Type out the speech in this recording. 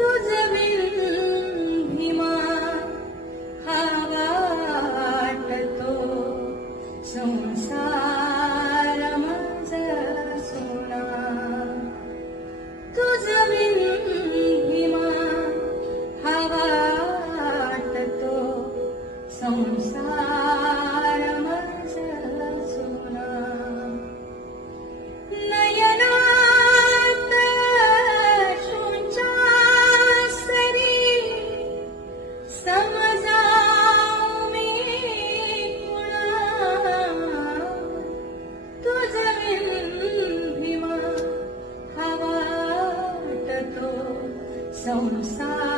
तुझं बिन भीमा हा वाटतो संसार माझा सोना. तुझं बिन भीमा हा वाटतो संसार माझा सोना. नयनात अश्रूंच्या सरी समजावू मी कुणा. तुझं बिन भीमा हा वाटतो संसार